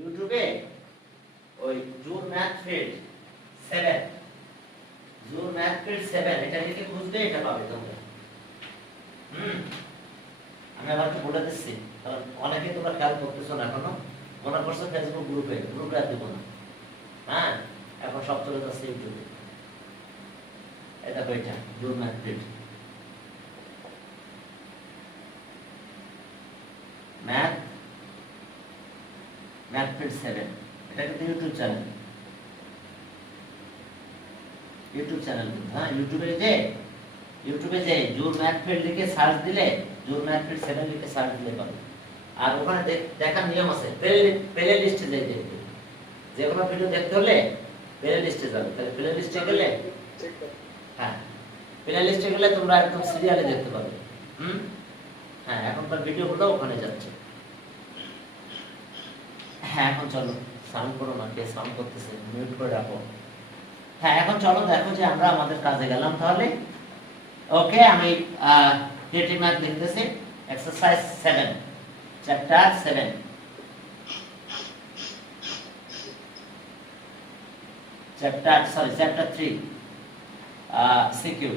ইউটিউবে ওই জুর math field 7 জুর math field 7 এটা লিখে খুঁজলে এটা পাবে তোমরা। আমি আবার একটু বলে দিচ্ছি, কারণ অনেকে তোমরা খেয়াল করতেছো না এখনো, মনে করছো ফেসবুক গ্রুপে আর দিব না। হ্যাঁ, এখন সব চলে যাচ্ছে ইউটিউবে। এটা কইটা জুর ম্যাথ ফিল্ড ম্যাথ ফিল্ড 7, এটা কিন্তু ইউটিউব চ্যানেল। হ্যাঁ, ইউটিউবে যে জুর ম্যাথ ফিল্ড লিখে সার্চ দিলে, জুর ম্যাথ ফিল্ড 7 লিখে সার্চ দিলে পাবে। আর ওখানে দেখার নিয়ম আছে, প্লে লিস্টে যাই দেখবে। যে কোনো ভিডিও দেখতে হলে প্লে লিস্টে যাবে। তাহলে প্লে লিস্টে গেলে, হ্যাঁ প্লে লিস্টে গেলে তোমরা একদম সিরিয়ালে দেখতে পাবে। হ্যাঁ, এখনকার ভিডিওগুলো ওখানে যাচ্ছে। হ্যাঁ, এখন চলো সাউন্ড করো না, কে সাউন্ড করতেছে মিউট করে রাখো। হ্যাঁ, এখন চলো দেখো যে আমরা আমাদের কাজে গেলাম তাহলে। ওকে, আমি ক্রিয়েটিভ ম্যাথ লিখতেছি, এক্সারসাইজ 7 চ্যাপ্টার 7 চ্যাপ্টার 3 সিকিউ।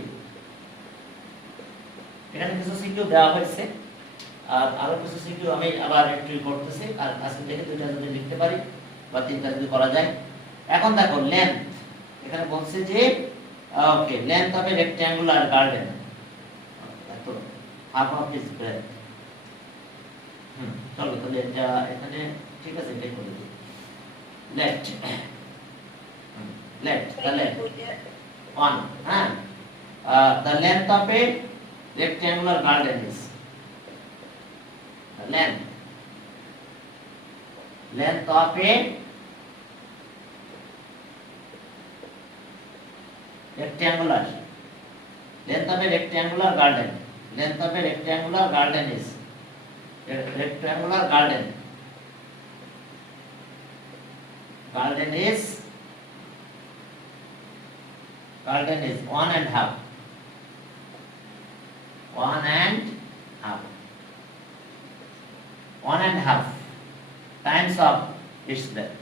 এখানে কিছু সিকিউ দেওয়া হয়েছে, আর আরো কিছু সিকিউ আমি আবার একটু করতেছি। আর আজকে দেখে দুইটা যদি লিখতে পারি বা তিনটা যদি করা যায়। এখন দেখো লেন্থ, এখানে বলছে যে ওকে লেন্থ হবে রেক্ট্যাঙ্গুলার গার্ডেন এত হাফ অফ ইজ ব্রেথ। চলো তাহলে এটা এখানে ঠিক আছে, এটা করে দিই। লেফট তাহলে 1, হ্যাঁ, the length of a rectangular garden is the length of a rectangular garden. Length of a rectangular garden is garden is 1.5 times of its breadth.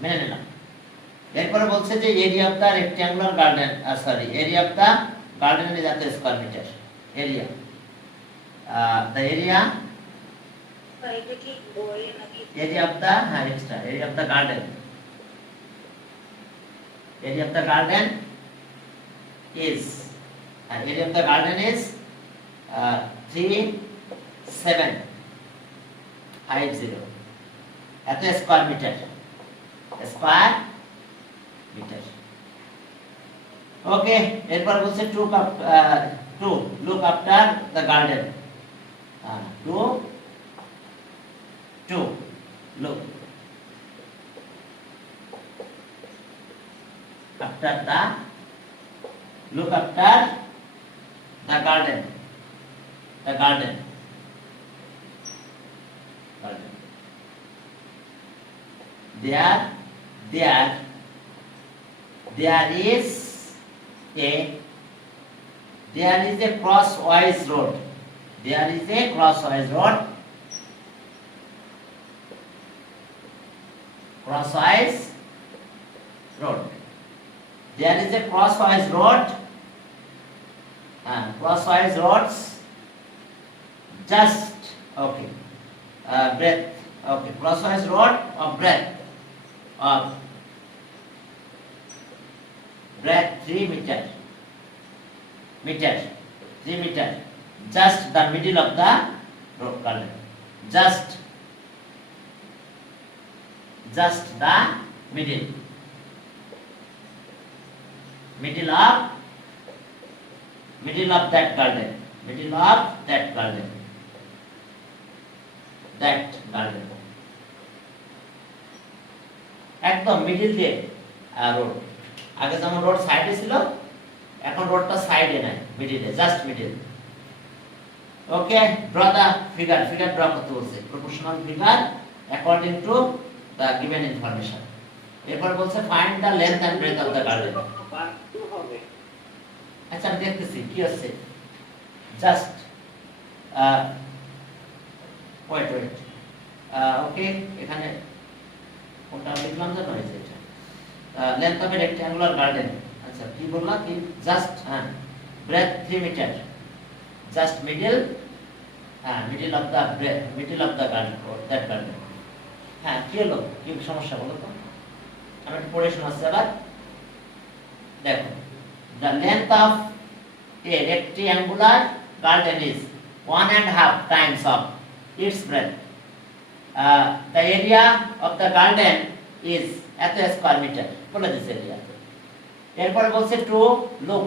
মেনে নিলাম। এরপরে বলছে যে area of the rectangular garden, area of the garden is এত square metre. Area of the area of the garden is 3750 at a square meter. Okay, এরপর বলছে to look after the garden. To look after the garden. There is a crosswise road. There is a crosswise road just breadth. Crosswise road of breadth 3 meter, just the middle of the road garden. Just the middle of that garden. একদম middle দিয়ে road. আগে যেমন road সাইডে ছিল, এখন রোডটা সাইডে নাই, মিডলে, just middle. Okay, draw the figure draw করতে বলছে, proportional figure according to the given information. এরপর বলছে find the length and breadth of the garden. আচ্ছা আমি দেখতেছি কি হচ্ছে, জাস্ট ওয়েট ওয়েট, ওকে, এখানে কোনটা লিখলাম জানো, হয়েছে এটা length of a rectangular garden. আচ্ছা কি বললাম, কি জাস্ট, হ্যাঁ, ব্রেথ 3 মিটার, জাস্ট মিডল, হ্যাঁ, middle of the garden, that garden. হ্যাঁ, কি হলো, কি সমস্যা বলো তো, আমি একটু পড়ে শোনাচ্ছি আবার। দেখো, the length of a rectangular garden is 1.5 times of its breadth. The area of the garden is এত স্কয়ার মিটার বলে দিছে এরিয়া। এরপরে বলছে টু লুক,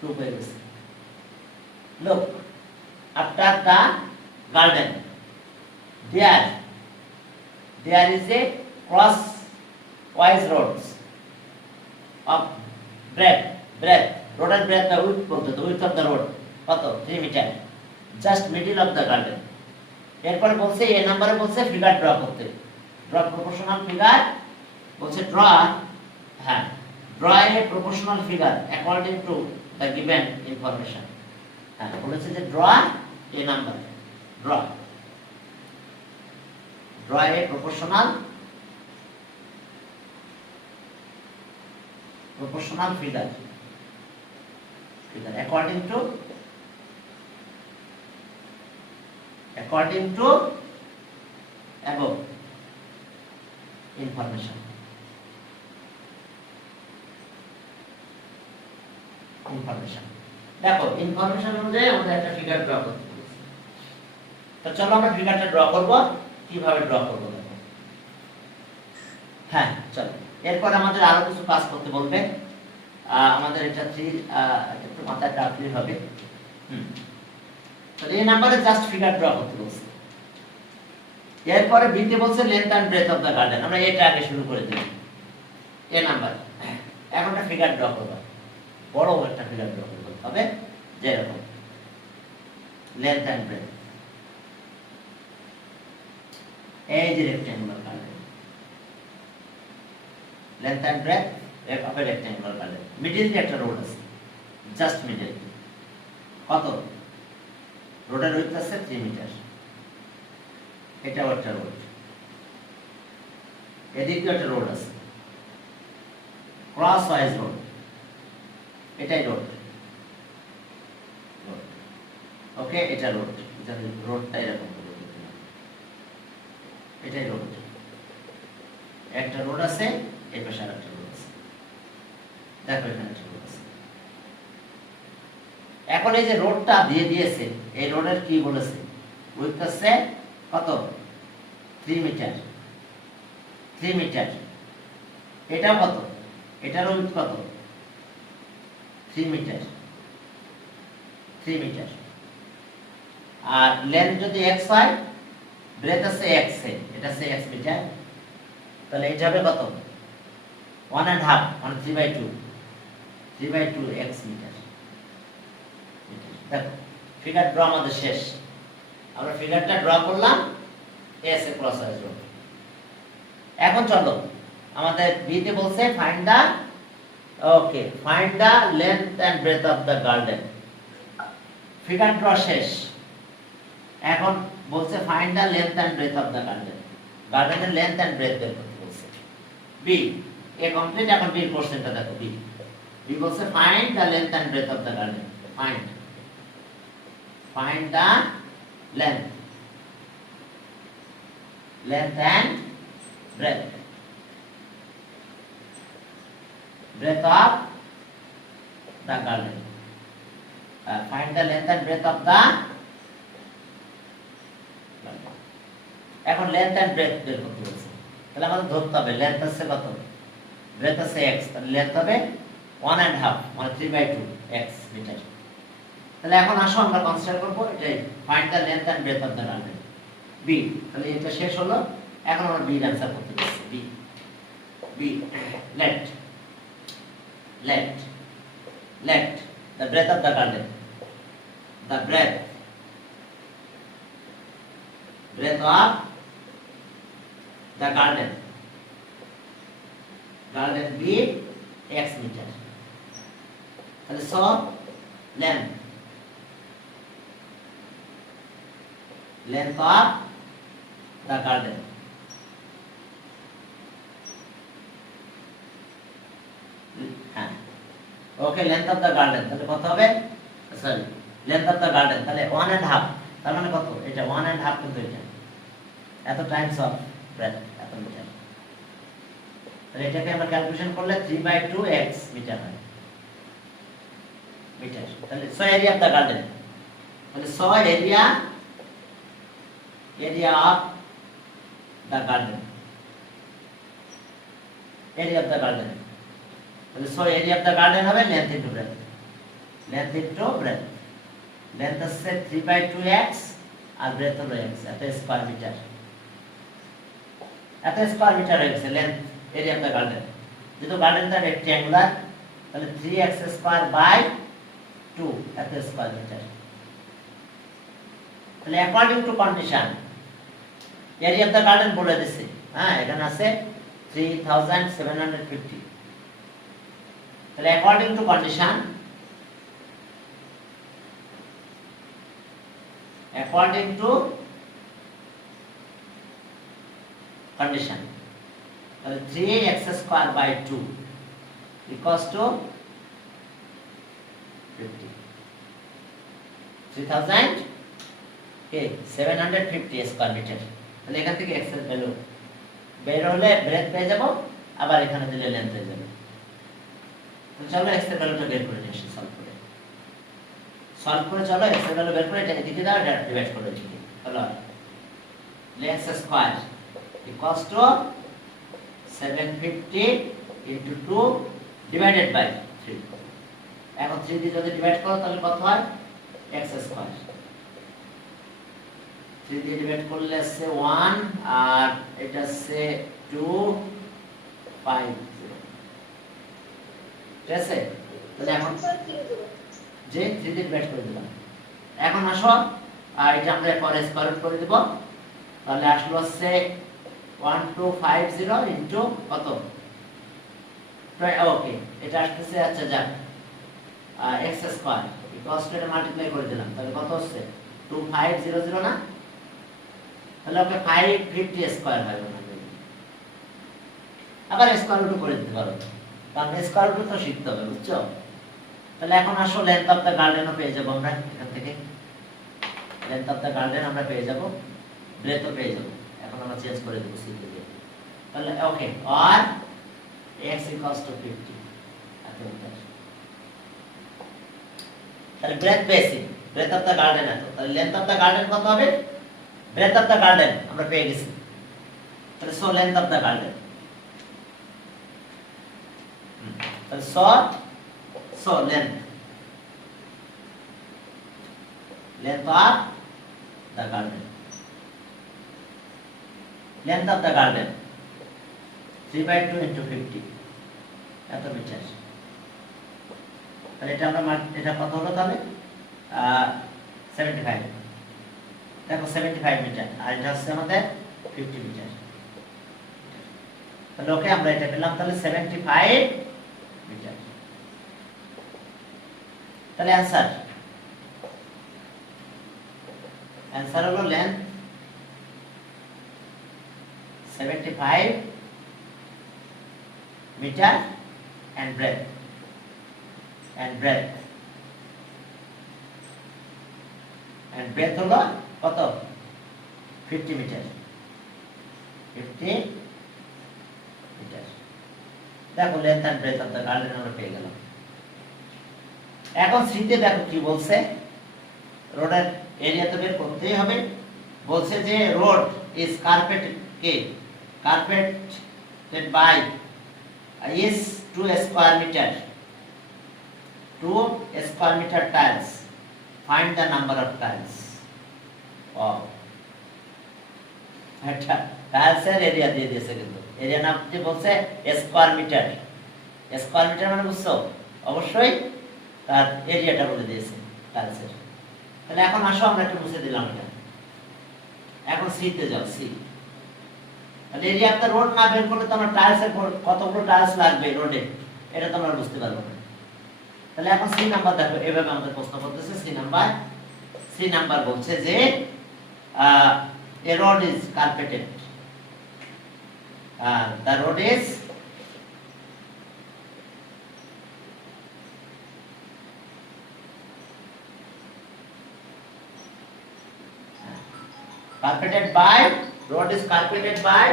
লুক হয়ে গেছে, look after the garden, there is a crosswise roads of breadth, road breadth the width বলতে, the width of the road কত 3 metre, just middle of the garden. এরপরে বলছে এই নম্বরে বলছে ফিগার ড্র করতে, ড্র প্রপোর্শনাল ফিগার, বলছে draw, হ্যাঁ, draw a proportional figure according to the given information. হ্যাঁ, বলেছে যে draw a number, draw a proportional figure according to above information. দেখো ইনফরমেশন অনুযায়ী আমাদের একটা ফিগার ড্র করতে হবে। তো চলো আমরা ফিগারটা ড্র করব, কিভাবে ড্র করব দেখো। হ্যাঁ চলো, এরপর আমাদের আরো কিছু কাজ করতে বলবে। আমাদের এটা একটু মাথায় রাখতে হবে। তাহলে এই নাম্বারে জাস্ট ফিগার ড্র করতে বলছে। এরপরে বি তে বলছে length and breadth of the garden, আমরা এটা আগে শুরু করে দিই। এ নাম্বার এখন একটা ফিগার ড্র করব, বড় একটা ফিগার ড্র করব, তবে যেরকম লেন্থ এন্ড ব্রেথ, এই যে rectangular garden, length and breadth of a rectangular garden, middle দিয়ে একটা রোড আছে, জাস্ট মিডল কত, রোডের উইডথ আছে 3 মিটার, এটা একটা রোড, এদিকে একটা রোড আছে, ক্রস ওয়াইজ রোড, এটাই রোড, ওকে, এটা রোড, রোডটা এরকম, এটাই রোড, একটা রোড আছে, এই পাশে আরেকটা রোড আছে, দেখো এখানে একটা রোড আছে। এখন এই যে রোডটা দিয়ে দিয়েছে, এই রোডের কি বলেছে, উইডথ আছে কত, 3 মিটার, 3 মিটার, এটা কত, এটার উইডথ কত, 3 মিটার, 3 মিটার, আর লেন্থ যদি x হয়, ব্রেথ আছে x এ, এটা আছে x মিটার, তাহলে এটা হবে কত, 1.5 মানে 3/2, 3/2 x মিটার। দেখো ফিগার ড্র আমাদের শেষ, আমরা ফিগারটা ড্র করলাম, as a crosswise road. এখন চলো আমাদের বি তে বলছে find the, okay, find the length and breadth of the garden. Figure draw শেষ, এখন বলছে find the length and breadth of the garden, গার্ডেনের লেন্থ এন্ড ব্রেথ বের করতে বলছে। বি এ কমপ্লিট, এখন বি কোশ্চেনটা দেখো। বি বলছে find the length and breadth of the garden, find the length and breadth of the garden. Find the length and breadth of the garden. এখন length and breadth বের করতে বলছে, তাহলে আমাদের ধরতে হবে লেন্থ আছে কত, ব্রেথ আছে x, তাহলে লেন্থ হবে 1.5 মানে 3/2 x মিটার। তাহলে এখন আসো আমরা কনসিডার করব এটাই, find the length and breadth of the garden, B. তাহলে এটা শেষ হলো, এখন আমরা বি এর आंसर করতে যাচ্ছি। Be let the breadth of the garden, the breadth of the garden be x metre. তাহলে so length length of the garden হ্যাঁ okay length of the garden তাহলে কত হবে sorry length of the garden তাহলে 1.5 তার মানে কত এটা 1.5 কিন্তু এটা এত টাইমস অফ ব্রেথ এত মিটার তাহলে এটাকে আমরা ক্যালকুলেশন করলে 3/2x মিটার হয় মিটার তাহলে so area of the garden তাহলে so area of the garden area of the garden তাহলে so area of the garden হবে লেন্থ ইনটু ব্রেথ লেন্থ হচ্ছে 3/2x আর ব্রেথ হলো x এত স্কয়ার মিটার হয়ে গেছে length area of the garden যেহেতু গার্ডেনটা রেক্ট্যাঙ্গুলার তাহলে 3x স্কয়ার বাই 2 এত স্কয়ার মিটার তাহলে according to condition area of the garden বলে দিছি হ্যাঁ এখানে আছে 3750 তাহলে অ্যাকর্ডিং টু কন্ডিশন তাহলে 3x square by 2 equals to 50 3750 square metre তাহলে এখান থেকে x এর ভ্যালু বের হলে ব্রেথ পেয়ে যাব আবার এখানে দিলে লেন্থ পেয়ে যাবে তো চলো x এর ভ্যালুটা বের করে নিয়ে আসি সলভ করে চলো x এর ভ্যালু বের করে এটাকে লিখে দাও এটা ডিভাইড করে দিই হলো length square equals to 750 into 2 divided by 3 এখন 3 দিয়ে যদি ডিভাইড করো তাহলে কত হয় x স্কয়ার 3 দিয়ে ডিভাইড করলে আছে 1 আর এটা আছে 250 ঠিক আছে তাহলে এখন যে 3 দিয়ে ডিভাইড করে দিলাম এখন আসো আর এটা আমরা পরে স্কয়ার রুট করে দেব তাহলে আসলো হচ্ছে 1250 ইনটু কত ওকে এটা আসছে আচ্ছা যাক x স্কয়ার ইকুয়ালস টু এটা মাল্টিপ্লাই করে দিলাম তাহলে কত হচ্ছে 2500 না তাহলে ওকে 550 স্কয়ার হয় না আবার স্কয়ার রুট করে দিতে পারো কারণ স্কয়ার রুট তো শিখতে হবে বুঝছো তাহলে এখন আসো লেন্থ অফ দ্য গার্ডেনও পেয়ে যাব আমরা এখান থেকে লেন্থ অফ দ্য গার্ডেন আমরা পেয়ে যাব ব্রেথও পেয়ে যাব এখন আমরা চেঞ্জ করে দেব সি দিয়ে তাহলে ওকে আর x = 50 এত মিটার তাহলে ব্রেথ পেয়েছি ব্রেথ অফ দ্য গার্ডেন এত তাহলে লেন্থ অফ দ্য গার্ডেন কত হবে ব্রেথ অফ দ্য গার্ডেন আমরা পেয়ে গেছি তাহলে so length of the garden তাহলে so length of the garden length of the garden 3/2 into 50 এত মিটার তাহলে এটা আমরা এটা কত হলো তাহলে 75 দেখো 75 মিটার আর এটা হচ্ছে আমাদের 50 মিটার তাহলে ওকে আমরা এটা পেলাম তাহলে 75 মিটার তাহলে অ্যানসার হলো লেন্থ 75 meter and breadth হলো কত 50 মিটার 50 মিটার দেখো length and breadth of the garden আমরা পেয়ে গেলাম এখন সিতে দেখো কি বলছে রোডের এরিয়া তো বের করতেই হবে বলছে যে road is carpeted by is 2 square meter tiles find the number of tiles আচ্ছা টাইলস এর এরিয়া দিয়ে দিয়েছে কিন্তু এরিয়া নাম কি বলছে স্কয়ার মিটার মানে বুঝছো অবশ্যই তার এরিয়াটা বলে দিয়েছে টাইলস এর তাহলে এখন আসো আমরা একটু মুছে দিলাম এটা এখন সি তে যাও সি তাহলে এরিয়া অফ দ্য রোড না বের করলে তোমরা টাইলস এর কতগুলো টাইলস লাগবে রোডে এটা তোমরা বুঝতে পারবে না তাহলে এখন সি নাম্বার দেখো, এভাবে আমাদের প্রশ্ন করতেছে সি নাম্বার বলছে যে a road is carpeted, the road is carpeted by, road is carpeted by,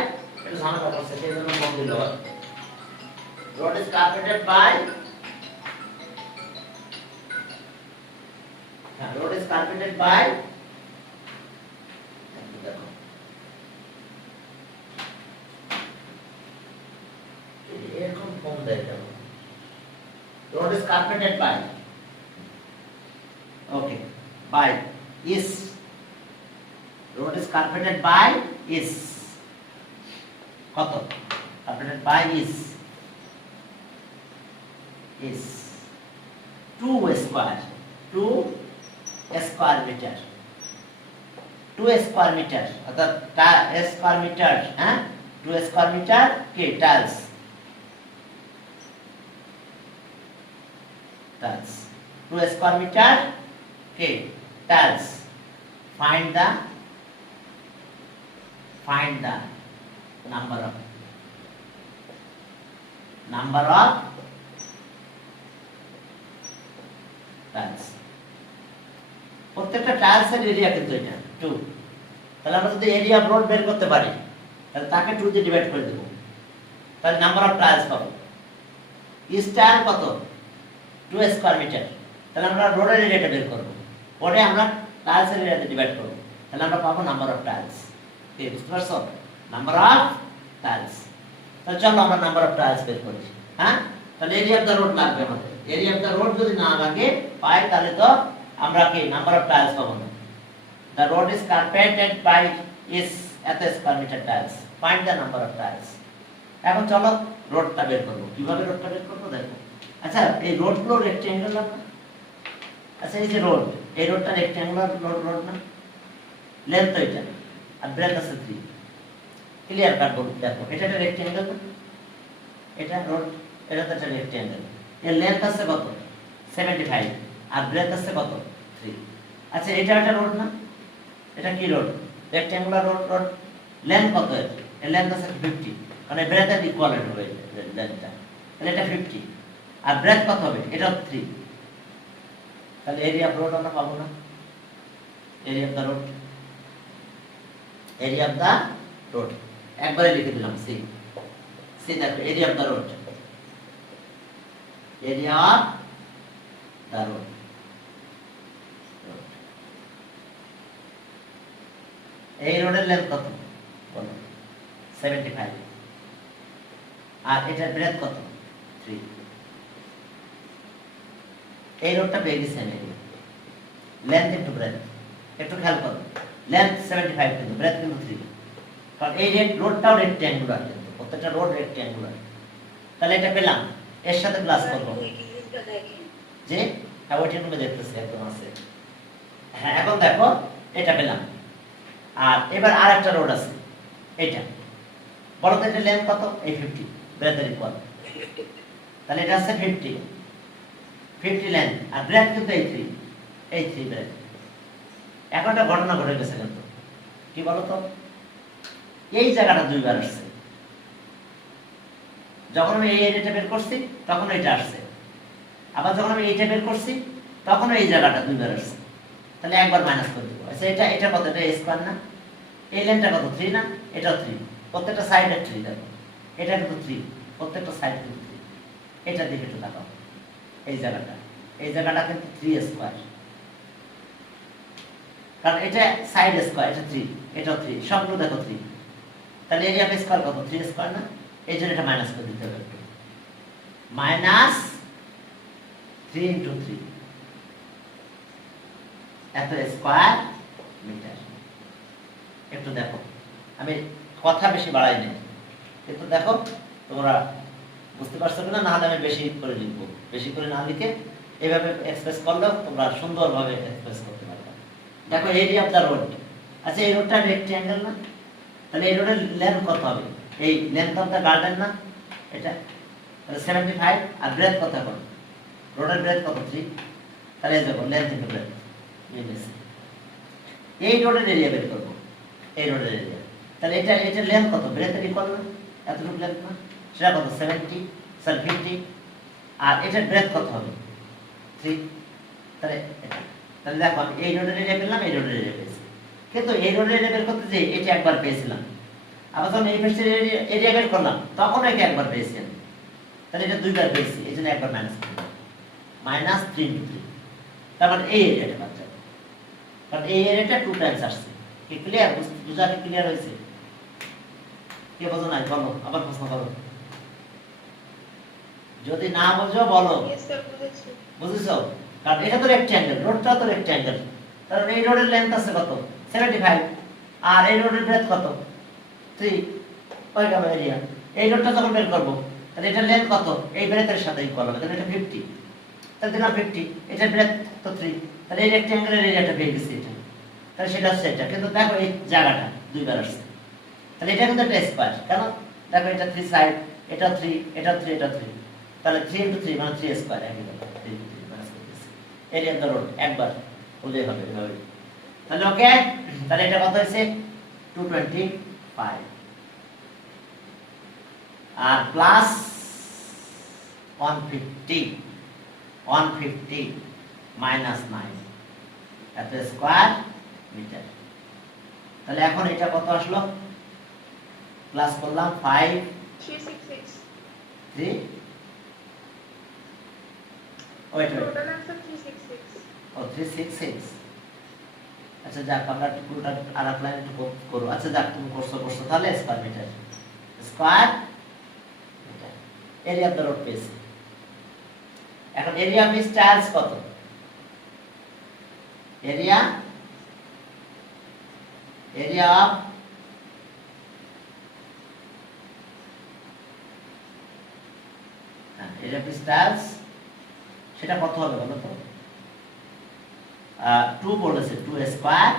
এটা ঝামেলা করছে সেই জন্য কম দিল, road is carpeted by, road is carpeted by, এরকম কম দেয় কেন, road is carpeted by, okay, by is, road is carpeted by is, কত, carpeted by is 2 square, 2 square meter, 2 square meter অর্থাৎ square meter, হ্যাঁ 2 square meter কি tiles, 2 square meter কি tiles, find the number of tiles, প্রত্যেকটা টাইলসের area কিন্তু এটা 2, তাহলে আমরা যদি এরিয়া অফ রোড বের করতে পারি তাহলে তাকে 2 দিয়ে ডিভাইড করে দেব, তাহলে নাম্বার অফ টাইলস পাবো, ইস টাইল কত 2 স্কয়ার মিটার, তাহলে আমরা রোডের এরিয়াটা বের করব, পরে আমরা টাইলসের এরিয়াতে ডিভাইড করব, তাহলে আমরা পাবো নাম্বার অফ টাইলস, ঠিক বুঝতে পারছো, নাম্বার অফ টাইলস, তাহলে চলো আমরা নাম্বার অফ টাইলস বের করি, হ্যাঁ তাহলে এরিয়া অফ দ্য রোড লাগবে আমাদের, এরিয়া অফ দ্য রোড যদি না লাগে পাই তাহলে তো আমরা কি নাম্বার অফ টাইলস পাবো না, the road is carpeted by is এত square metre tiles, find the number of tiles, এখন চলো রোডটা বের করব, কিভাবে রোডটা বের করব দেখো, আচ্ছা এই রোডগুলো রেক্ট্যাঙ্গুলার না, আচ্ছা এই যে রোড, এই রোডটা রেক্ট্যাঙ্গুলার রোড না, লেন্থ তো এটা আর ব্রেথ আছে 3, ক্লিয়ার কাট বল দেখো, এটা একটা রেক্ট্যাঙ্গেল না, এটা রোড, এটা তো একটা রেক্ট্যাঙ্গেল, এর লেন্থ আছে কত 75 আর ব্রেথ আছে কত 3, আচ্ছা এটা একটা রোড না, এটা কি রোড রেক্ট্যাঙ্গুলার রোড, লেন্থ কত এর লেন্থ আছে 50, মানে ব্রেথ এর ইকুয়ালিটি হবে লেন্থটা, তাহলে এটা 50 আর ব্রেথ কত হবে এটা 3, তাহলে এরিয়া অফ রোড আমরা পাবো না, area of the road, area of the road একবারে লিখে দিলাম সি দেখো area of the road, area of the road, এই রোডের লেন্থ কত বলো 75 আর এটার ব্রেথ কত 3, এই রোডটা পেয়ে গেছে আমি, লেন্থ ইনটু ব্রেথ, একটু খেয়াল করো, লেন্থ 75 কিন্তু ব্রেথ কিন্তু 3, কারণ এই রোডটাও রেক্ট্যাঙ্গুলার, কিন্তু প্রত্যেকটা রোড রেক্ট্যাঙ্গুলার, তাহলে এটা পেলাম, এর সাথে প্লাস করব যে হ্যাঁ ওইটার মধ্যে দেখতেছি একদম আছে, হ্যাঁ এখন দেখো এটা পেলাম, আর এবার আরেকটা রোড আছে এটা, বলো তো এটা লেন্থ কত এই 50 ব্রেথের ইকুয়াল, তাহলে এটা আছে 50 লেন্থ আর ব্রেথ কিন্তু এই 3 ব্রেথ, এখন একটা ঘটনা ঘটে গেছে কিন্তু কি বলো তো, এই জায়গাটা দুইবার আসছে, যখন আমি এই এরিয়াটা বের করছি তখন এটা আসছে, আবার যখন আমি এইটা বের করছি তখন এই জায়গাটা দুইবার আসছে, তাহলে একবার মাইনাস করে দেব, আচ্ছা এটা কত, এটা স্কয়ার না, এই লেন্থটা কত 3 না, এটাও 3, প্রত্যেকটা সাইডে 3 দেখো, এটা কিন্তু 3, প্রত্যেকটা সাইড কিন্তু 3, এটা দিকে একটু তাকাও, এই জায়গাটা কিন্তু 3 স্কয়ার, কারণ এটা সাইড স্কয়ার, এটা 3, এটাও 3, সবগুলো দেখো 3, তাহলে এরিয়া অফ স্কয়ার কত 3 স্কয়ার না, এই জন্য এটা মাইনাস করে দিতে হবে, একটু মাইনাস 3 ইনটু 3 এত স্কয়ার মিটার, একটু দেখো আমি কথা বেশি বাড়াই নাই, একটু দেখো তোমরা বুঝতে পারছো কিনা, না হলে আমি বেশি করে লিখবো, বেশি করে না লিখে এইভাবে এক্সপ্রেস করলেও তোমরা সুন্দরভাবে এক্সপ্রেস করতে পারবে, দেখো এরিয়া অফ দা রোড, আচ্ছা এই রোডটা রেক্ট্যাঙ্গেল না, তাহলে এই রোডের লেন্থ কত হবে, এই লেন্থ অফ দা গার্ডেন না এটা, তাহলে 75 আর ব্রেথ কত হবে রোডের ব্রেথ কত 3, তাহলে এই দেখো লেন্থ ইনটু ব্রেথ মিলেছে। এই রোডের এরিয়া বের করব, এই রোডের এরিয়া, তাহলে এটা লেন্থ কত, ব্রেথের ইকুয়াল না, এতটুকু লেন্থ না, সেটা কত 70 সরি 50, আর এটার ব্রেথ কত হবে 3, তাহলে এটা, তাহলে দেখো আমি এই রোডের এরিয়া পেলাম, এই রোডের এরিয়া পেয়েছি, কিন্তু এই রোডের এরিয়া বের করতে যে এটা একবার পেয়েছিলাম, আবার যখন এই পাশের এরিয়া বের করলাম তখন এটা একবার পেয়েছি, তাহলে এটা দুইবার পেয়েছি, এই জন্য একবার মাইনাস করলাম, মাইনাস 3 ইনটু 3, তার মানে এই এরিয়াটা বাদ যাবে, কারণ এই এরিয়াটা 2 টাইমস আসছে। কি ক্লিয়ার, বুঝাতে ক্লিয়ার হয়েছে? কে বোঝো নাই বলো, আবার প্রশ্ন করো, যদি না বোঝো বলো। বুঝেছো? কারণ এটা তো রেক্ট্যাঙ্গেল, রোডটা তো রেক্ট্যাঙ্গেল, কারণ এই রোডের লেন্থ আছে কত 75, আর এই রোডের ব্রেথ কত 3, ওই গেল এরিয়া। এই রোডটা যখন বের করব তাহলে এটা লেন্থ কত, এই ব্রেথের সাথে ইকুয়াল হবে, তাহলে এটা 50, তাহলে দিলাম 50, এটা ব্রেথ তো 3, তাহলে এই রেক্ট্যাঙ্গেলের এরিয়াটা পেয়ে গেছি এটা, তাহলে সেটা হচ্ছে এটা। কিন্তু দেখো এই জায়গাটা দুইবার আসছে, তাহলে এটা কিন্তু একটা স্কয়ার, কেন দেখো এটা 3 সাইড, এটা 3, এটা 3, এটা 3, তাহলে 3 ইনটু 3 মানে 3 স্কয়ার, একই কথা 3 ইনটু 3 মাইনাস করতেছি, এরিয়া অফ দ্য রোড একবার বললেই হবে এভাবে। তাহলে ওকে, তাহলে এটা কত হয়েছে 225, আর প্লাস 150 মাইনাস 9, এত স্কয়ার মিটার। তাহলে এখন এটা কত আসলো, প্লাস করলাম 5 366 3 ওয়েট টোটাল आंसर 366 ও 366। আচ্ছা যাক, আমরা পুরোটা আরেক লাইন একটু করব। আচ্ছা যাক, তুমি করছো তাহলে square metre, square metre area of the road পেয়েছি। এখন এরিয়া অফ দিস টাইলস কত, area of area of this tiles সেটা কত হবে বলো তো, 2 বলেছে, 2 স্কয়ার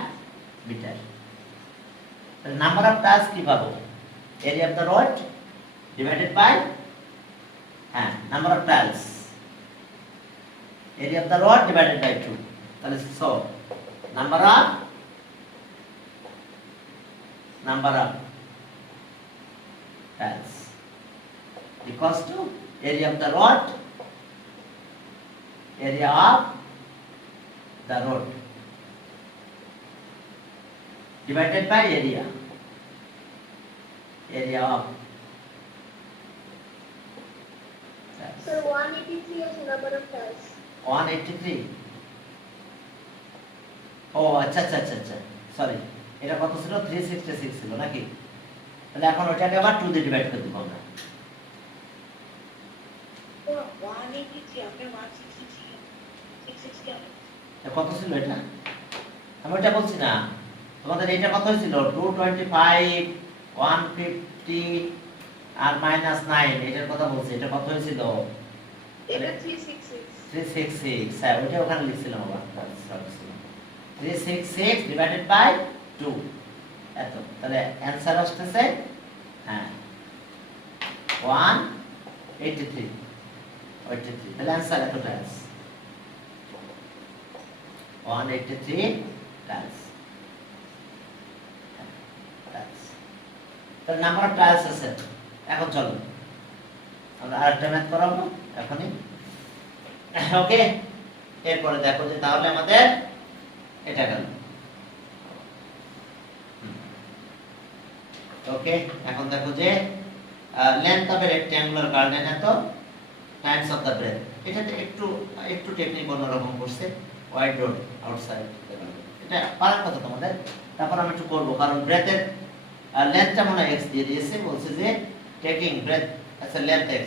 মিটার। তাহলে নাম্বার অফ টাইলস কি পাবো, area of the road divided by number of tiles, area of the road divided by 2, তাহলে so number of tiles equals to area of the rod divided by area of tiles. Sir, 183 is number of tiles. 183, ও আচ্ছা, sorry, এটা কত ছিল 366 ছিল নাকি, তাহলে এখন ওটাকে আবার 2 দিয়ে ডিভাইড করে দেব আমরা। 183 আপনি 163 660 কত ছিল এটা, আমি ওটা বলছি না, তোমাদের এটা কত হয়েছিল 225 150 আর মাইনাস 9, এটার কথা বলছি, এটা কত হয়েছিল, এটা 366 366, হ্যাঁ ওটা ওখানে লিখছিলাম আবার 366 ডিভাইডেড বাই 2, এত, তাহলে অ্যানসার আসছে 183, তাহলে অ্যানসার এত টাইলস 183 টাইলস। তাহলে নাম্বার অফ টাইলস আছে। এখন চলো আমরা আরেকটা ম্যাথ করাবো এখনই, ওকে। এরপরে দেখো যে তাহলে আমাদের এটা গেল, ওকে। এখন দেখো যে length of a rectangular garden এত টাইমস অফ দ্য ব্রেথ, এটাতে একটু টেকনিক অন্যরকম করছে, ওয়াইড রোড আউটসাইড, এটা পারার কথা তোমাদের। তারপর আমি একটু করবো, কারণ ব্রেথের লেন্থটা মনে হয় x দিয়ে দিয়েছে, বলছে যে টেকিং ব্রেথ আচ্ছা লেন্থ x,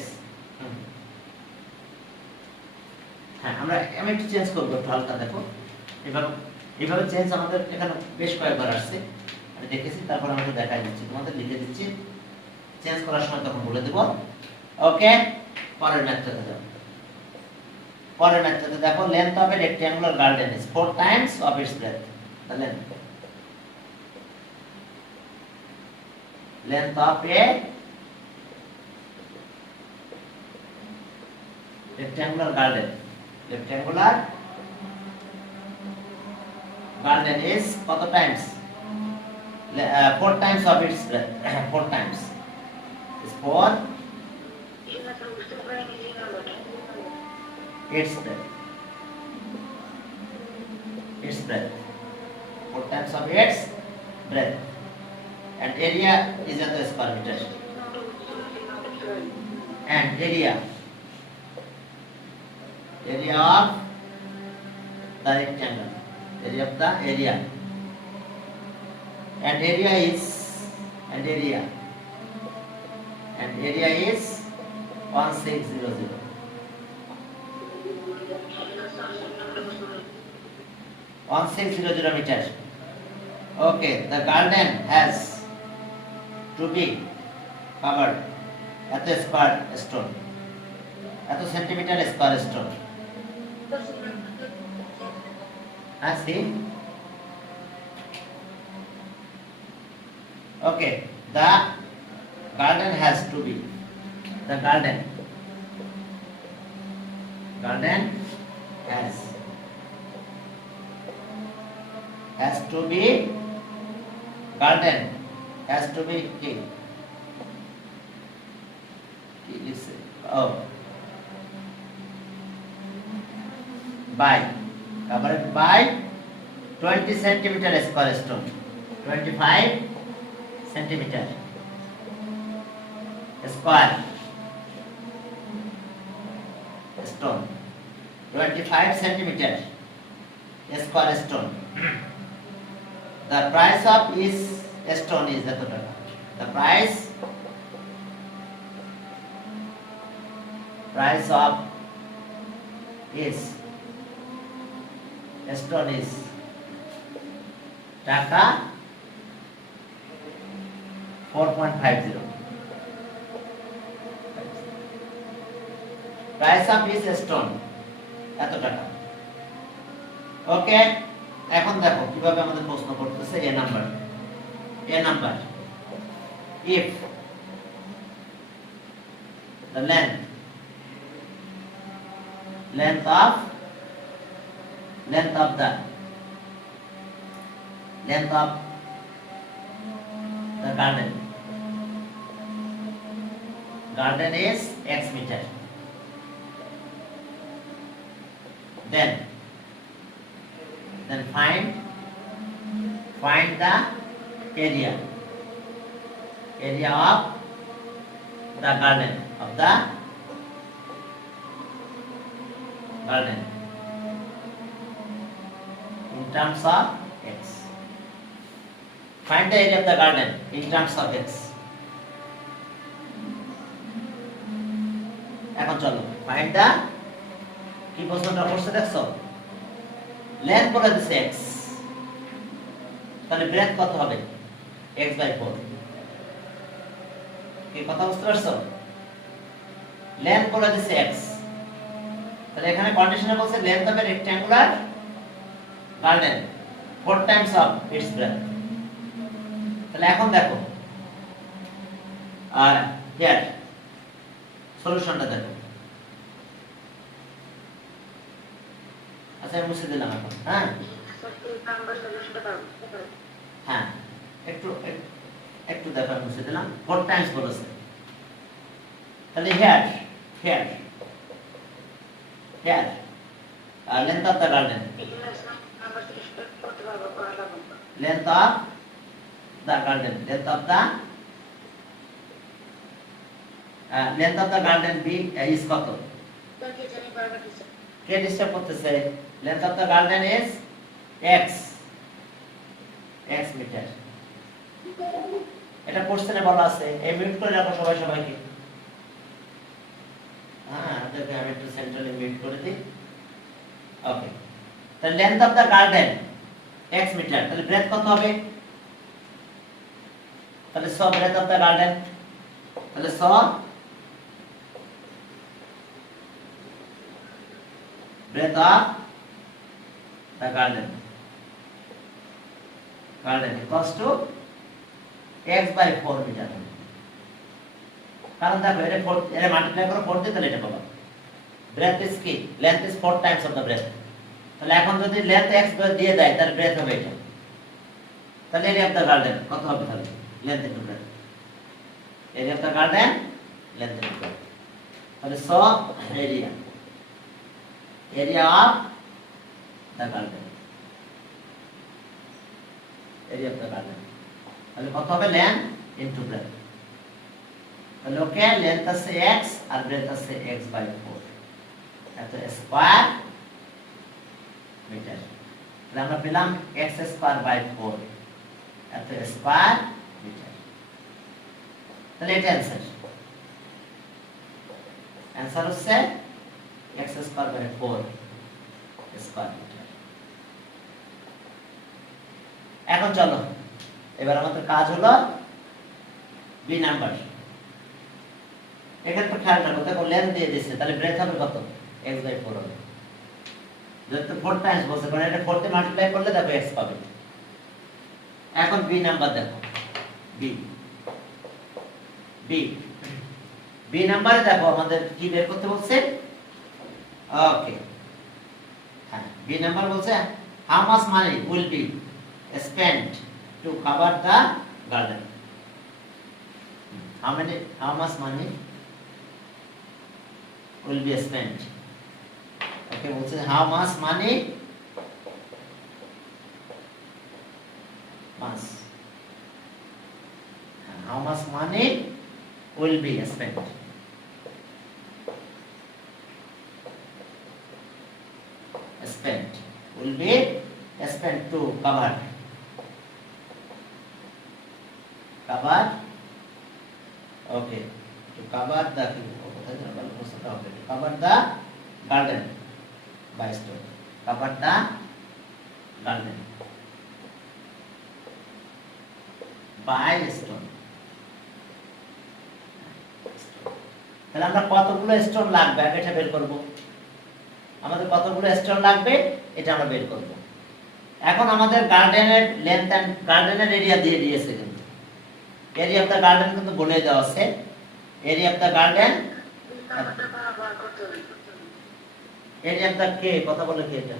হ্যাঁ আমি একটু চেঞ্জ করবো, একটু হালকা দেখো, এভাবে চেঞ্জ আমাদের এখানে বেশ কয়েকবার আসছে, আমি দেখেছি, তারপর আমি একটু দেখাই দিচ্ছি তোমাদের, লিখে দিচ্ছি, চেঞ্জ করার সময় তখন বলে দেব, ওকে। পরের ম্যাথটাতে যাও, পরের ম্যাথটাতে দেখো length of a rectangular garden is 4 times of its breadth, the length of a rectangular garden rectangular garden is কত times 4 times of its breadth 4 times is 4 its breadth 4 times of its breadth and area is at the square meter and area of the rectangle area of the area and area is 1600 1600 meters. Okay, the garden has to be covered at a square stone at a centimeter square stone. See? Okay, the garden has to be the garden has to be covered by 20 centimeter square stone 25 centimeter square stone 25 centimeter square stone. The price of each stone is the total. The price of each stone is টাকা 4.50. Price of each stone এত টাকা. ওকে, এখন দেখো কিভাবে আমাদের প্রশ্ন করতেছে এ number if the length of the garden is x meter, then find the area of the garden in terms of x. Find the area of the garden in terms of x. এখন চলো find the কি প্রশ্নটা করছে দেখছো, length বলে দিছে x, তাহলে breadth কত হবে x/4। কি কথা বুঝতে পারছো? লেন্থ বলে দিছে x, তাহলে এখানে কন্ডিশনে বলছে length of a rectangular garden 4 times of its breadth. তাহলে এখন দেখো আর হিয়ার সলিউশনটা দেখো। আচ্ছা মুছে দিলাম এখন। হ্যাঁ একটু দেখো মুছে দিলাম, 4 টাইমস বলেছে। তাহলে here length of the garden, length of the garden b is কত? কে ডিস্টার্ব করতেছে? length of the garden is x metre. এটা কোশ্চেনে বলা আছে, এই মিউট করে রাখো সবাইকে। হ্যাঁ দেখো আমি একটু সেন্ট্রালি মিউট করে দিই। ওকে, তাহলে length of the garden x metre, তাহলে ব্রেথ কত হবে? তাহলে so breadth of the garden, তাহলে so breadth of the garden equals to x/4 metre. কারণ দেখো এটা মাল্টিপ্লাই করো 4 দিয়ে, তাহলে এটা পাবা ব্রেথ ইজ কি length is 4 times of the breadth. তাহলে এখন যদি লেন্থ x দিয়ে দেয় তাহলে ব্রেথ হবে এটা। তাহলে এরিয়া অফ দ্য গার্ডেন কত হবে তাহলে length into breadth, area of the garden length into breadth. তাহলে so area of the garden, area of the garden তাহলে কত হবে লেন্থ ইনটু ব্রেথ। তাহলে ওকে লেন্থ আছে x আর ব্রেথ আছে x/4 এত স্কয়ার মিটার। তাহলে আমরা পেলাম x²/4 এত স্কয়ার মিটার। তাহলে এটা অ্যানসার হচ্ছে x²/4 স্কয়ার মিটার। এখন চলো এবার আমাদের কাজ হলো বি নাম্বার। এখানে তো খেয়াল রাখো, দেখো লেন্থ দিয়ে দিয়েছে তাহলে ব্রেথ হবে কত x/4 হবে। যেহেতু 4 টাইমস বলছে কারণ এটা 4 তে মাল্টিপ্লাই করলে দেখো x পাবে। এখন বি নাম্বার দেখো, বি নাম্বারে দেখো আমাদের কি বের করতে বলছে। ওকে হ্যাঁ, বি নাম্বার বলছে how much money will be spent to cover the garden. how much money will be spent? Okay, বলছে how much money will be spent to cover okay to cover the garden by stone, cover the garden by stone। তাহলে আমরা কতগুলো stone লাগবে আগে এটা বের করব। আমাদের কতগুলো স্টোন লাগবে এটা আমরা বের করব। এখন আমাদের গার্ডেনের লেন্থ এন্ড গার্ডেনের এরিয়া দিয়ে দিয়েছে, কিন্তু এরিয়া অফ দ্য গার্ডেন কিন্তু বলে দেওয়া আছে। Area of the garden, area of the কে কথা বলে কি এটা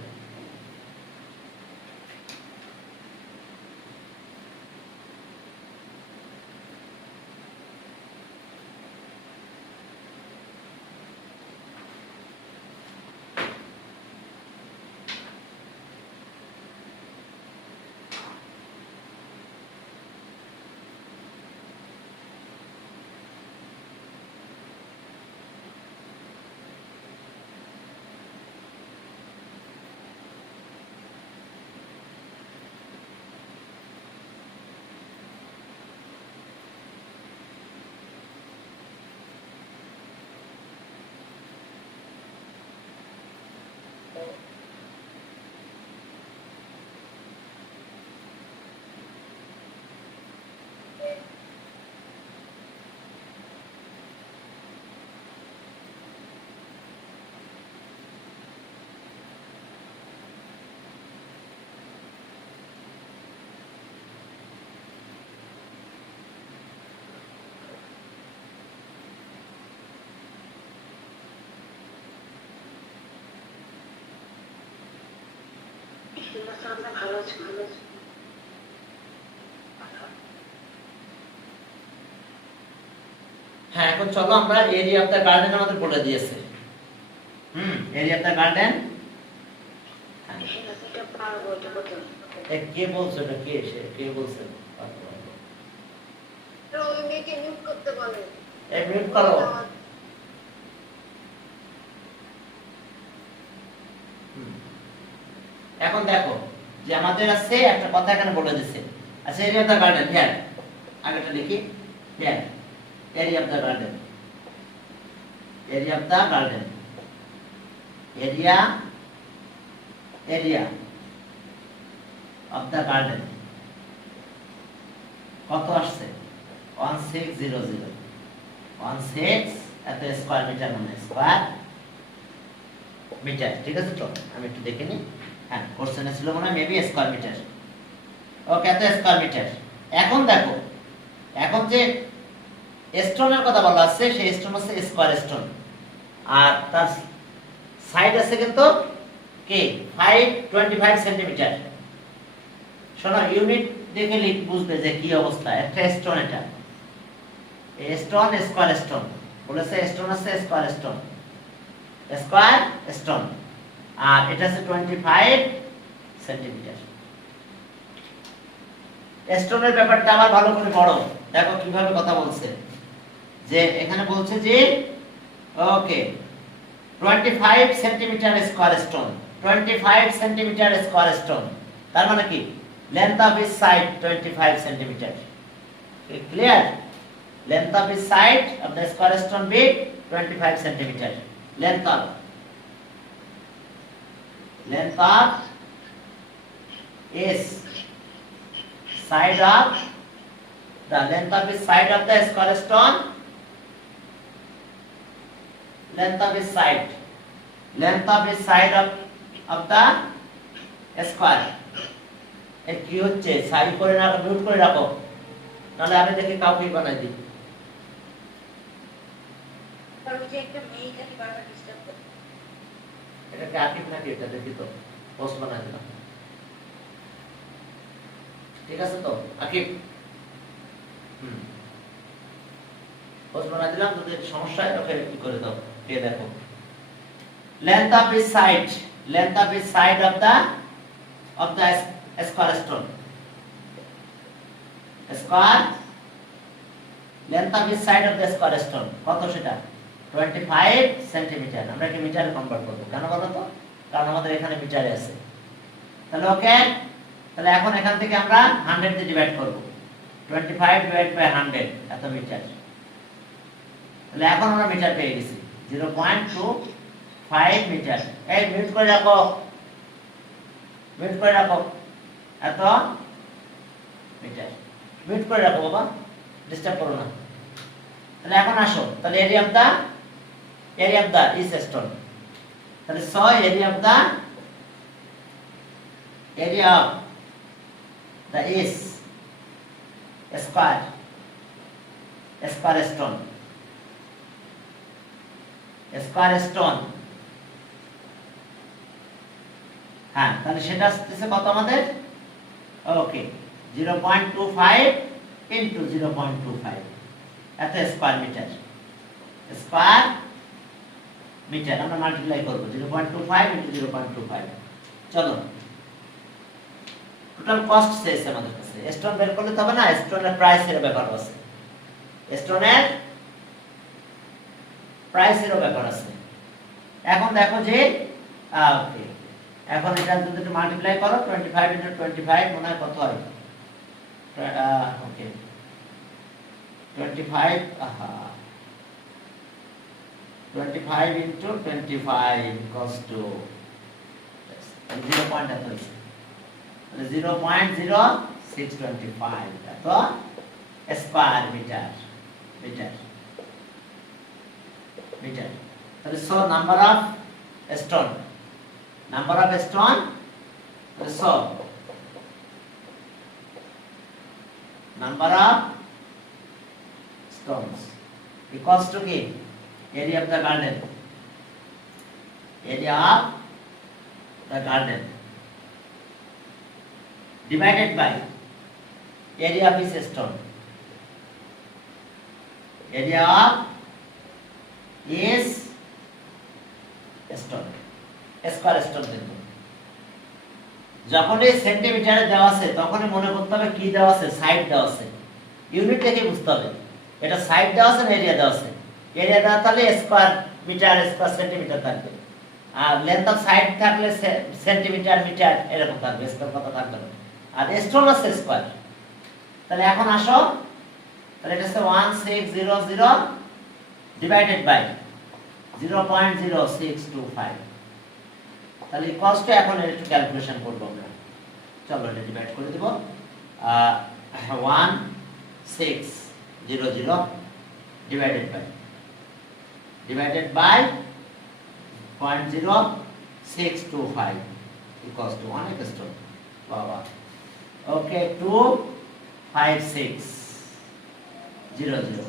হ্যাঁ। এখন চলো আমরা এরিয়া অফ দ্য গার্ডেন আমাদের বলে দিয়েছে। এরিয়া অফ দ্য গার্ডেন কে বলছে এটা কে বলছে তো ওইটাকে মিউট করতে বলেন। মিউট করো। এখন দেখো যে আমাদের আছে একটা কথা এখানে বলে দিছে। আচ্ছা area of the garden here, আগেটা লিখি here area of the garden, area of the garden, area of the garden কত আসছে 1600 16 এত স্কয়ার মিটার মানে স্কয়ার মিটার। ঠিক আছে, তো আমি একটু দেখে নিই। হ্যাঁ কোশ্চেনে ছিল মনে হয় মেবি স্কয়ার মিটার। ওকে এত স্কয়ার মিটার। এখন দেখো এখন যে স্টোনের কথা বলা আছে সেই স্টোন হচ্ছে স্কয়ার স্টোন, আর তার সাইড আছে কিন্তু কি 525 সেন্টিমিটার। শোনো ইউনিট দেখে বুঝবে যে কি অবস্থা। একটা স্টোন, এটা স্টোন, স্কয়ার স্টোন বলেছে, স্টোন আছে স্কয়ার স্টোন, স্কয়ার স্টোন, আর এটা আছে 25 সেন্টিমিটার। স্টোনের ব্যাপারটা আবার ভালো করে পড়ো, দেখো কিভাবে কথা বলছে। যে এখানে বলছে যে ওকে 25 centimetre square stone, 25 centimetre square stone, তার মানে কি length of each side 25 centimeter. Clear? Length of each side of the square stone be 25 centimeter. Length of is side of the length of each side of the square stone. Length of each side of the square. এর কি হচ্ছে side করে না mute করে রাখো, নাহলে আমি দেখি কাউকে বানাই দিই। তার যে একটা মেয়ে কাটি বারবার ডিস্টার্ব করে। এটা কি আকিব নাকি? এটা দেখি তো, পোস্ট বানাই দিলাম। ঠিক আছে তো আকিব? পোস্ট বানাই দিলাম, যদি সমস্যা হয় ওকে কি করে দাও, কে দেখো। length of each side of the square stone. Square length of each side of the square stone কত সেটা 25 সেন্টিমিটার। আমরা কি মিটারে কনভার্ট করব? কেন বলো তো? কারণ আমাদের এখানে মিটারে আছে। তাহলে ওকে, তাহলে এখন এখান থেকে আমরা 100 দিয়ে ডিভাইড করব। 25 ডিভাইড বাই 100 এত মিটার। তাহলে এখন আমরা মিটার পেয়ে গেছি 0.25 মিটার। এই মিউট করে রাখো, মিউট করে রাখো, এত মিটার। মিউট করে রাখো বাবা, ডিস্টার্ব করো না। তাহলে এখন আসো, তাহলে area of the is stone. তাহলে so area of the is square stone, হ্যাঁ, তাহলে সেটা আসতেছে কত আমাদের? ওকে 0.25 ইনটু 0.25 এত স্কয়ার মিটার আমরা মাল্টিপ্লাই করব 0.25 ইনটু 0.25। চলো, টোটাল কস্ট চেয়েছে আমাদের কাছে। স্টোন বের করলে তবে না, স্টোনের প্রাইসের ব্যাপার আছে, স্টোনের প্রাইসেরও ব্যাপার আছে। এখন দেখো যে ওকে, এখন এটা যদি একটু মাল্টিপ্লাই করো 25 ইনটু 25 মনে হয় কত হয়? ওকে 25 25 ইনটু 25 ইকুয়ালস টু 0 পয়েন্ট এত হইছে, মানে 0.0625 এত স্কয়ার মিটার। তাহলে so number of stone, so number of stones equals to কি area of the garden, divided by area of each stone, square stone কিন্তু যখন এই সেন্টিমিটারে দেওয়া আছে তখনই মনে করতে হবে কি দেওয়া আছে, সাইড দেওয়া আছে। ইউনিট দেখে বুঝতে হবে এটা সাইড দেওয়া আছে না এরিয়া দেওয়া আছে। এরিয়া দেওয়া তাহলে স্কয়ার মিটার স্কয়ার সেন্টিমিটার থাকবে, আর লেন্থ অফ সাইড থাকলে সেন্টিমিটার মিটার এরকম থাকবে, স্কয়ার কথা থাকবে না। আর স্টোন আছে স্কয়ার। তাহলে এখন আসো, তাহলে এটা হচ্ছে 1600 ডিভাইডেড বাই 0.0625। তাহলে কষ্ট এখন একটু ক্যালকুলেশন করব আমরা। চলো এটা ডিভাইড করে দেব 1600 ডিভাইডেড বাই 0.0625 ইকুয়ালস টু অনেক স্টোন বাবা। ওকে 25600,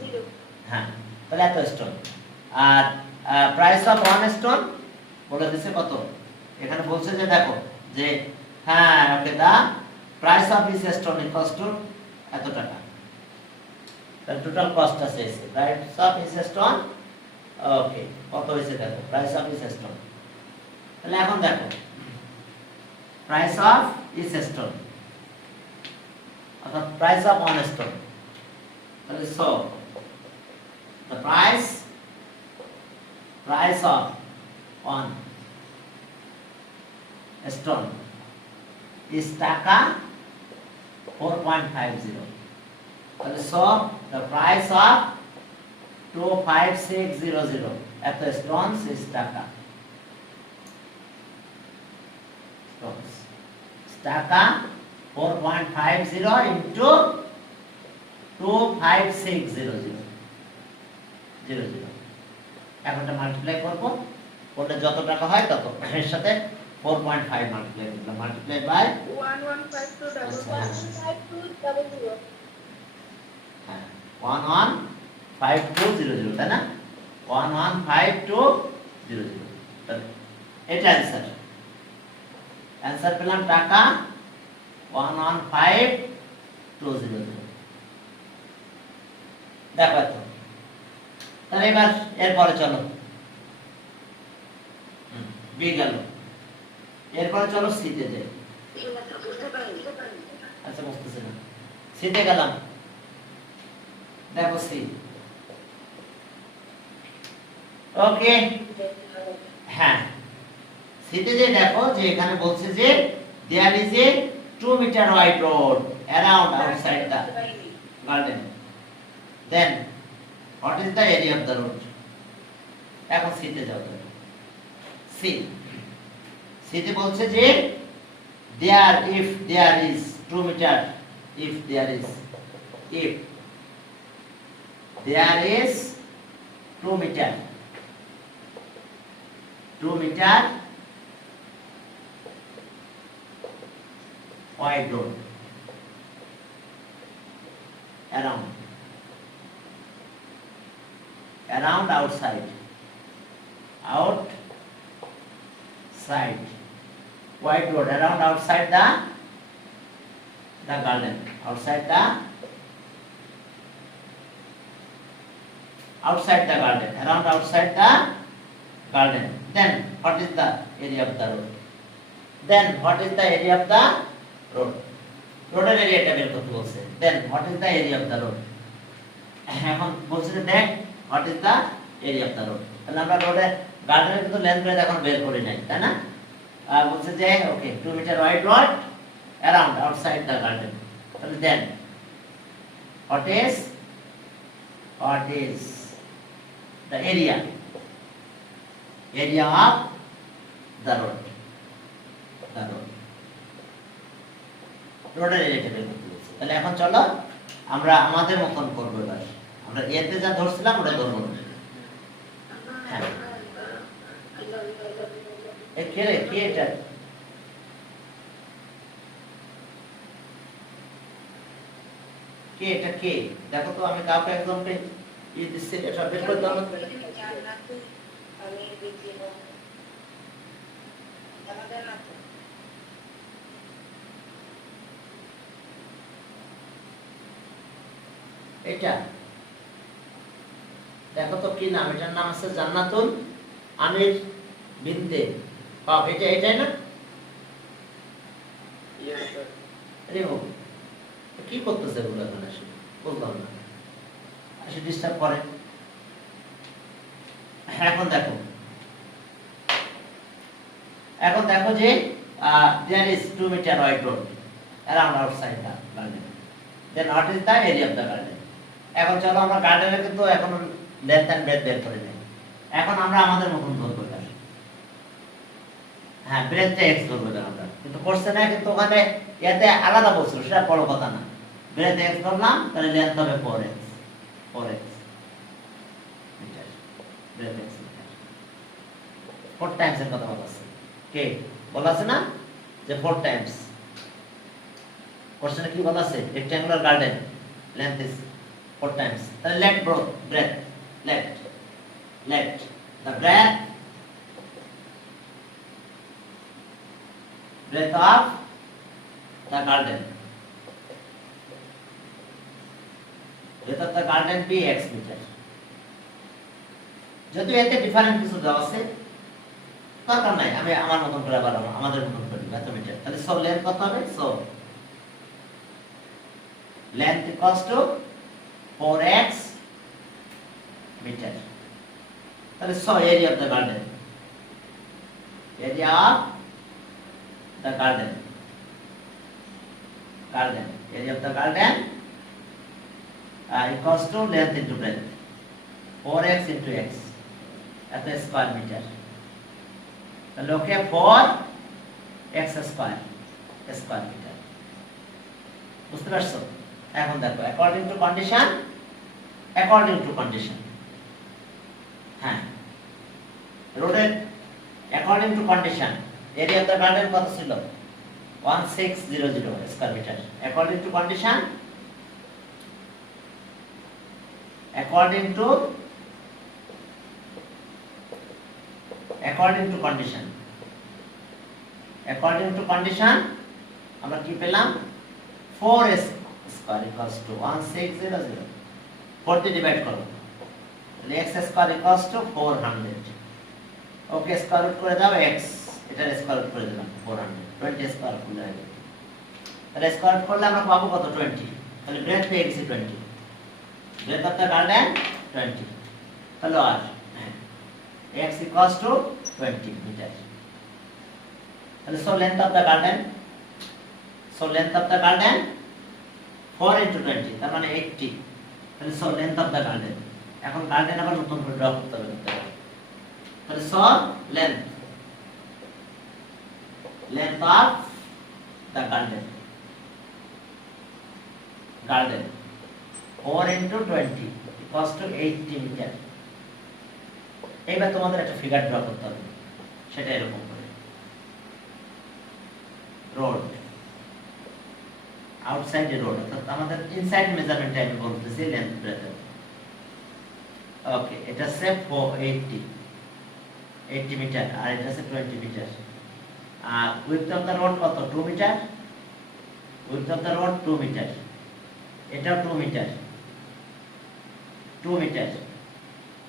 হ্যাঁ, তাহলে এত স্টোন। আর প্রাইস অফ 1 স্টোন বলে দিছে কত, এখানে বলছে যে দেখো যে হ্যাঁ okay the price of this stone equals to এত টাকা, তার টোটাল কস্টটা চেয়েছে price of this stone. Okay কত হয়েছে দেখো প্রাইস অফ দিস স্টোন। তাহলে এখন দেখো প্রাইস অফ দিস স্টোন অর্থাৎ প্রাইস অফ ওয়ান স্টোন, তাহলে so the price of one stone is টাকা 4.50. So the price of 25600 at the stones is টাকা, stones টাকা 4.50 into 25600 এখন এটা মাল্টিপ্লাই করব, করলে যত টাকা হয় তত এর সাথে 4.5 মাল্টিপ্লাই করলাম, মাল্টিপ্লাই বাই 115200 হ্যাঁ 115200 তাই না, 115200 তাহলে এটা অ্যানসার পেলাম টাকা 115200। দেখো তো তাহলে এবার এরপরে চলো বি গেল, এরপরে চলো সিতে যাই। আচ্ছা বুঝতেছি না, সিতে গেলাম, দেখো সি। ওকে হ্যাঁ সিতে যে দেখো যে এখানে বলছে যে there is a 2 metre wide road around outside the garden, then what is the area of the road. এখন সিতে যাও, সি সিতে বলছে যে there if there is 2 metre, if there is 2 metre wide road around outside wide road around outside the garden, outside the garden, around outside the garden. Then what is the area of the road? Then what is the area of the road? রোডের এরিয়াটা বের করতে বলছে। Then what is the area of the road? এখন বলছে যে দেখ what is the area of the road. তাহলে আমরা রোডের গার্ডেনের কিন্তু লেন্থ ব্রেথ এখন বের করি নাই, তাই না? আর বলছে যে okay 2 metre wide road around outside the garden. তাহলে দেন what is the area of the road, রোডের এরিয়াটা বের করতে বলছে। তাহলে এখন চলো আমরা আমাদের মতন করবো, এবার আমরা এতে যা ধরছিলাম ওটা ধরবো না। হ্যাঁ কে এটা কে দেখো তো, আমি কাউকে একজনকে দিচ্ছি, এটা বের করে দাও। এটা দেখো তো কি নাম, এটার নাম আছে জান্নাতুল আমির বিনতে পাপ, এটাই না? কি করতেছে বলে এখন আসে বুঝলাম না, আসে ডিস্টার্ব করে। এখন দেখো যে there is 2 meter wide road around outside the garden. Then what is the area of the garden? এখন চলো আমরা গার্ডেনে কিন্তু এখন লেন্থ এন্ড ব্রেথ বের করে নেই, এখন আমরা আমাদের মতন ধরবো। হ্যাঁ ব্রেথটা এক্স ধরবো আমরা, কিন্তু করছে না, কিন্তু ওখানে এতে আলাদা বলছিল, সেটা বড় কথা না। ব্রেথ এক্স ধরলাম, তাহলে লেন্থ হবে 4x metre, breadth x metre 4 times এর কথা বলা আছে, কে বলা আছে না যে 4 টাইমস। কোশ্চেনে কি বলা আছে, rectangular garden length is 4 times. তাহলে let breadth the breadth breadth of the garden. Breadth of the garden be x meter. যদিও এতে ডিফারেন্ট কিছু দেওয়া আছে, দরকার নাই, আমি আমার মতন করে আবার আমাদের মতন করি এত মিটার। তাহলে সো লেন্থ কত হবে? So length equals to 4x meter. তাহলে so area of the garden, area of the garden, area of the garden equals to length into breadth, 4x into x at a square meter. তাহলে ওকে 4x square meter। বুঝতে পারছো? এখন দেখো according to condition, হ্যাঁ রোডের according to condition area of the garden কত ছিল? 1600 square metre. According to condition, according to condition আমরা কি পেলাম? 4s square equals to 1600, 40 divide করো, তাহলে x square equals to 400। Okay square root করে দাও x, এটার স্কয়ার রুট করে দিলাম 400, 20 স্কয়ার করলে হবে। তাহলে স্কয়ার রুট করলে আমরা পাবো কত? 20। তাহলে ব্রেডথ পেয়ে গেছি 20, breadth of the garden 20। তাহলে আর x equals to 20 meter। তাহলে so length of the garden 4 into 20 তার মানে 80। তাহলে so length of the garden, এখন গার্ডেন আবার নতুন করে ড্র করতে হবে। তাহলে so length of the garden 4 into 20 equals to 80 meter। এইবার তোমাদের একটা ফিগার ড্র করতে হবে, সেটা এরকম করে রোড, আউটসাইড রোড, অর্থাৎ আমাদের ইনসাইড মেজারমেন্ট আমি বলতেছি লেন্থ ব্রেডথ। ওকে, এটা আছে 80 মিটার আর এটা আছে 20 মিটার। আর উইডথ অফ দ্য রোড কত? 2 metre. Width of the road 2 metre, এটাও 2 মিটার।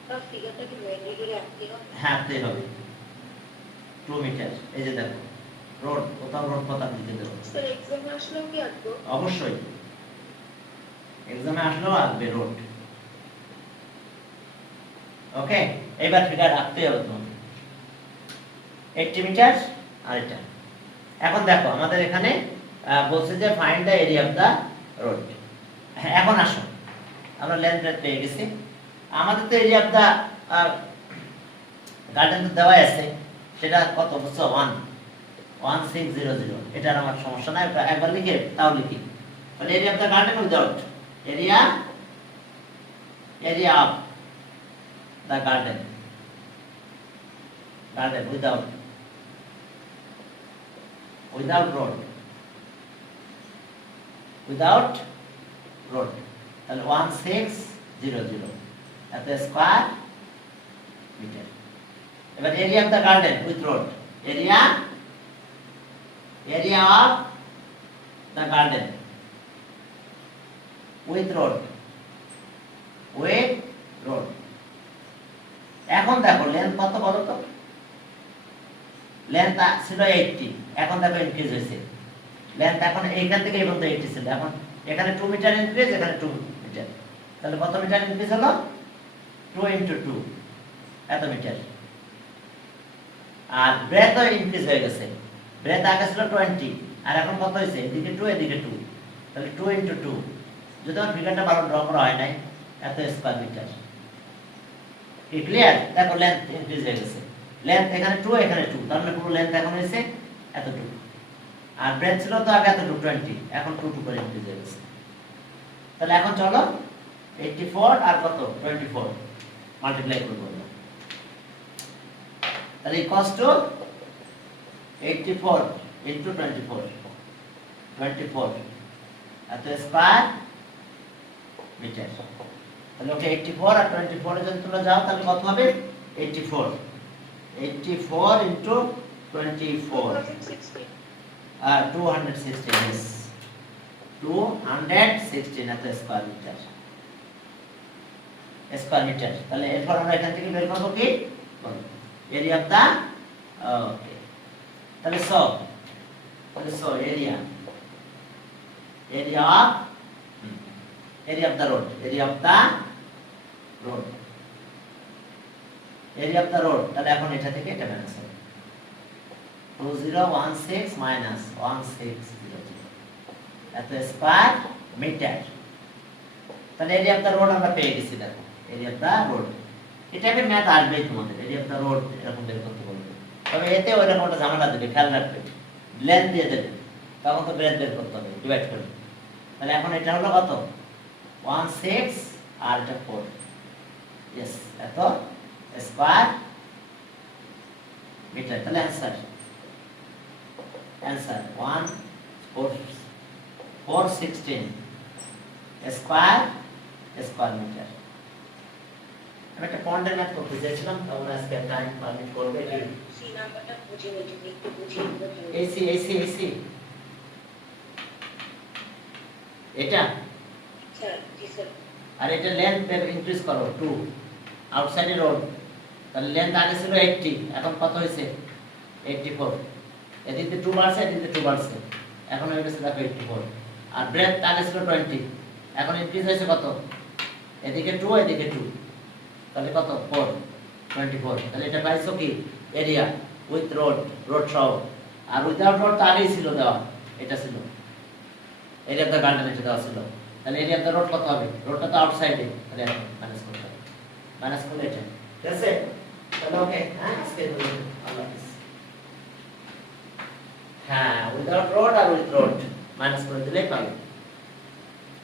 তার ফিগারটা কি মেইনলি রাখতে হবে? হ্যাঁ রাখতে হবে 2 মিটার। এই যে দেখো রোড, কোথাও রোড কথা লিখে দেবো। স্যার এক্সামে আসলেও কি আঁকবো? অবশ্যই এক্সামে আসলেও আসবে রোড। ওকে, এবার ফিগার রাখতে হবে তোমাকে 80 মিটার আর এটা। এখন দেখো আমাদের এখানে বলছে যে find the area of the road. এখন আসো, আমরা লেন্থ ব্রেডথ পেয়ে গেছি। আমাদের তো এরিয়া অফ দ্য গার্ডেন তো দেওয়া আছে, সেটা কত বুঝছো? 1600। এটার আমার সমস্যা নাই, একবার লিখে তাও লিখি। তাহলে area of the garden without area of the garden without road, তাহলে 1600 এত স্কয়ার মিটার। এবার area of the garden with road, area of the garden with road. এখন দেখো লেন্থ কত বলো তো? লেন্থ ছিল 80, এখন দেখো ইনক্রিজ হয়েছে লেন্থ। এখন এইখান থেকে এই পর্যন্ত 80 ছিল, এখন এখানে 2 মিটার ইনক্রিজ, এখানে 2 মিটার। তাহলে কত মিটার ইনক্রিজ হলো? 2 into 2 এত মিটার। আর ব্রেথ ইনক্রিজ হয়ে গেছে, ব্রেথ আগে ছিল 20 আর এখন কত হয়েছে? এদিকে 2 এদিকে 2, তাহলে 2 into 2। যদি আমার ফিগারটা ভালো ড্র করা হয় নাই, এত স্কয়ার মিটার। কি ক্লিয়ার? দেখো লেন্থ ইনক্রিজ হয়ে গেছে, লেন্থ এখানে 2 এখানে 2, তার মানে পুরো লেন্থ এখন হয়েছে এতটুকু। আর ব্রেথ ছিল তো আগে এতটুকু 20, এখন 2 করে ইনক্রিজ হয়ে গেছে। তাহলে এখন চলো 84 আর কত 24 মাল্টিপ্লাই করব। তাহলে ইকুয়ালস টু 84 into 24 এত স্কয়ার মিটার। তাহলে ওকে 84 আর 24 এ যদি তোমরা যাও তাহলে কত হবে? 84 into 24 216 yes 216 এত স্কয়ার মিটার তাহলে এরপর আমরা এখান থেকে বের করব কি এরিয়া অফ দা ওকে তাহলে so area of the road তাহলে এখন এটা থেকে এটা মাইনাস হবে 2016 মাইনাস 1600 এত স্কয়ার মিটার তাহলে এরিয়া অফ দা রোড আমরা পেয়ে গেছি দেখো এরিয়া অফ দা রোড এটা একটা ম্যাথ আসবেই তোমাদের এরিয়া অফ দা রোড এরকম বের করতে বলবে তবে এতে ওইরকম একটা ঝামেলা দেবে খেয়াল রাখবে লেন্থ দিয়ে দেবে তখন তো ব্রেথ বের করতে হবে ডিভাইড করে তাহলে এখন এটা হলো কত 16 আর এটা 4 यस এত স্কয়ার মিটার তাহলে অ্যানসার 416 স্কয়ার মিটার আমি একটা পয়েন্টের ম্যাথ করতে চাইছিলাম তোমরা আজকে টাইম পারমিট করবে সি নাম্বারটা বুঝে নিতে একটু বুঝিয়ে দিতে এসি এটা স্যার জি স্যার আর এটা লেন্থ ইনক্রিজ করো 2 আউটসাইডে রোড তাহলে লেন্থ আগে ছিল 80 এখন কত হয়েছে 84 এদিকে 2 বাড়ছে এদিকে 2 বাড়ছে এখন হয়ে গেছে দেখো 84 আর ব্রেথ আগে ছিল 20 এখন ইনক্রিজ হয়েছে কত এদিকে 2 এদিকে 2 তাহলে কত 4 24 তাহলে এটা পাইছো কি এরিয়া উইথ রোড সহ আর উইদাউট রোড তো আগেই ছিল দেওয়া এটা ছিল এরিয়া অফ দ্য গার্ডেন এটা দেওয়া ছিল তাহলে এরিয়া অফ দ্য রোড কত হবে রোডটা তো আউটসাইডে তাহলে এখন মাইনাস করতে হবে মাইনাস করলে এটা ঠিক আছে তাহলে ওকে হ্যাঁ আজকে আল্লাহ হাফেজ হ্যাঁ উইদাউট রোড আর উইথ রোড মাইনাস করে দিলেই পাবে